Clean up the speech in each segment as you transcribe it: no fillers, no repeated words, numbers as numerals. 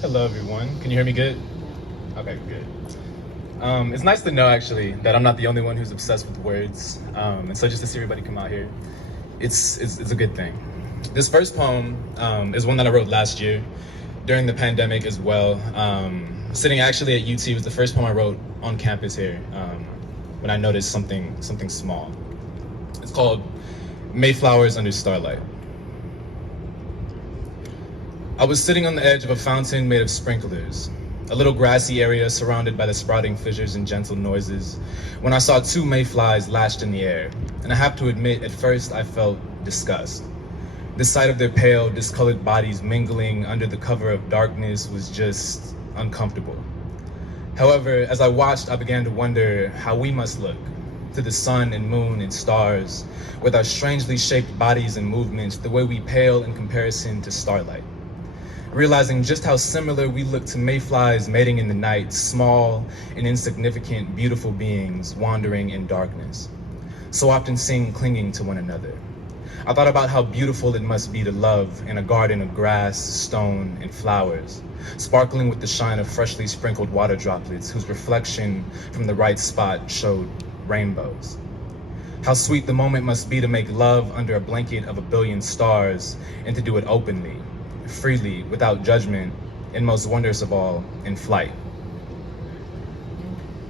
Hello, everyone. Can you hear me good? Okay, good. It's nice to know, actually, that I'm not the only one who's obsessed with words. And so just to see everybody come out here, it's a good thing. This first poem is one that I wrote last year during the pandemic as well. Sitting actually at UT was the first poem I wrote on campus here when I noticed something small. It's called Mayflowers Under Starlight. I was sitting on the edge of a fountain made of sprinklers, a little grassy area surrounded by the sprouting fissures and gentle noises, when I saw two mayflies lashed in the air, and I have to admit, at first I felt disgust. The sight of their pale, discolored bodies mingling under the cover of darkness was just uncomfortable. However, as I watched, I began to wonder how we must look, to the sun and moon and stars, with our strangely shaped bodies and movements, the way we pale in comparison to starlight. Realizing just how similar we look to mayflies mating in the night, small and insignificant, beautiful beings wandering in darkness, so often seen clinging to one another. I thought about how beautiful it must be to love in a garden of grass, stone, and flowers, sparkling with the shine of freshly sprinkled water droplets whose reflection from the right spot showed rainbows. How sweet the moment must be to make love under a blanket of a billion stars and to do it openly, freely, without judgment, and most wondrous of all, in flight.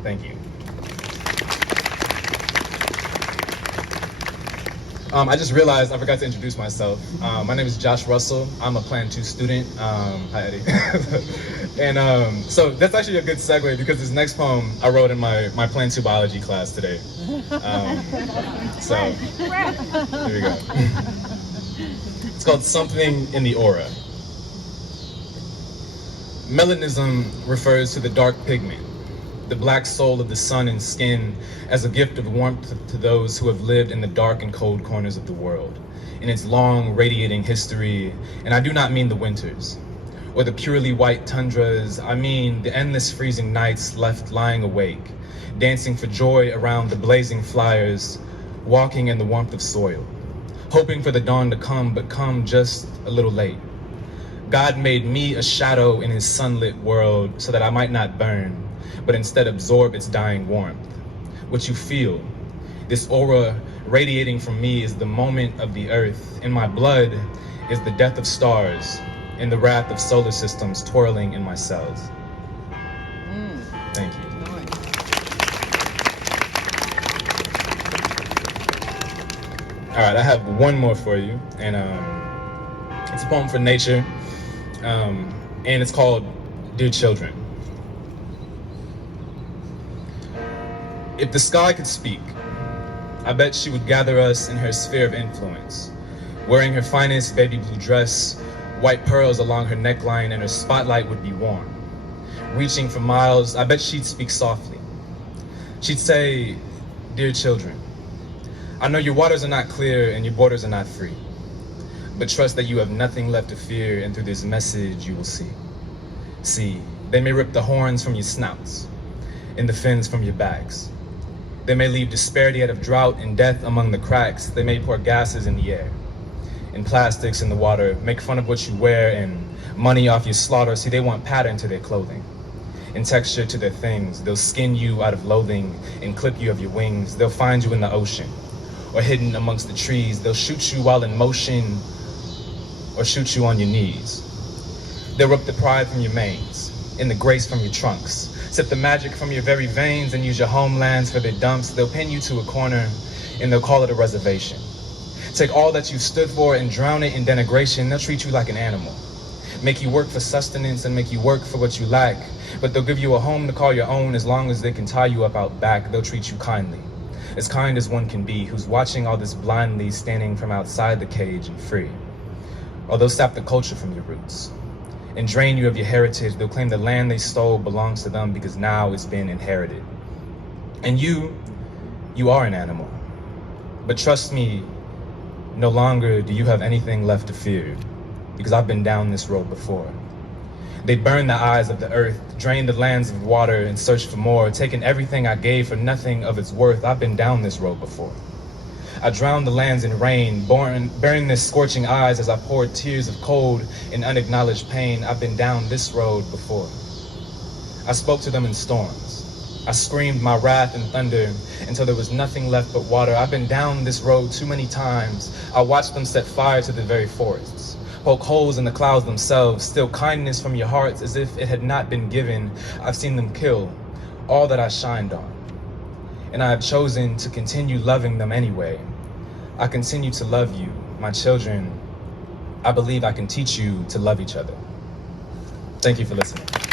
Thank you. I just realized I forgot to introduce myself. My name is Josh Russell. I'm a Plan 2 student. Hi, Eddie. And so that's actually a good segue because this next poem I wrote in my Plan 2 biology class today. So here we go. It's called Something in the Aura. Melanism refers to the dark pigment, the black soul of the sun and skin, as a gift of warmth to those who have lived in the dark and cold corners of the world, in its long radiating history, and I do not mean the winters, or the purely white tundras. I mean the endless freezing nights left lying awake, dancing for joy around the blazing fires, walking in the warmth of soil, hoping for the dawn to come, but come just a little late. God made me a shadow in his sunlit world so that I might not burn, but instead absorb its dying warmth. What you feel, this aura radiating from me, is the moment of the earth. In my blood is the death of stars, in the wrath of solar systems twirling in my cells. Thank you. All right, I have one more for you, and it's a poem for nature, and it's called Dear Children. If the sky could speak, I bet she would gather us in her sphere of influence, wearing her finest baby blue dress, white pearls along her neckline, and her spotlight would be warm. Reaching for miles, I bet she'd speak softly. She'd say, Dear children, I know your waters are not clear and your borders are not free, but trust that you have nothing left to fear, and through this message you will see. See, they may rip the horns from your snouts and the fins from your backs. They may leave disparity out of drought and death among the cracks. They may pour gases in the air and plastics in the water, make fun of what you wear and money off your slaughter. See, they want pattern to their clothing and texture to their things. They'll skin you out of loathing and clip you of your wings. They'll find you in the ocean or hidden amongst the trees. They'll shoot you while in motion or shoot you on your knees. They'll rip the pride from your manes and the grace from your trunks, sip the magic from your very veins and use your homelands for their dumps. They'll pin you to a corner and they'll call it a reservation. Take all that you stood for and drown it in denigration. They'll treat you like an animal, make you work for sustenance and make you work for what you lack. But they'll give you a home to call your own as long as they can tie you up out back. They'll treat you kindly, as kind as one can be, who's watching all this blindly, standing from outside the cage and free. Or they'll sap the culture from your roots and drain you of your heritage. They'll claim the land they stole belongs to them because now it's been inherited. And you are an animal. But trust me, no longer do you have anything left to fear, because I've been down this road before. They burned the eyes of the earth, drained the lands of water and searched for more, taking everything I gave for nothing of its worth. I've been down this road before. I drowned the lands in rain, bearing their scorching eyes as I poured tears of cold and unacknowledged pain. I've been down this road before. I spoke to them in storms. I screamed my wrath and thunder until there was nothing left but water. I've been down this road too many times. I watched them set fire to the very forests, poke holes in the clouds themselves, steal kindness from your hearts as if it had not been given. I've seen them kill all that I shined on, and I have chosen to continue loving them anyway. I continue to love you, my children. I believe I can teach you to love each other. Thank you for listening.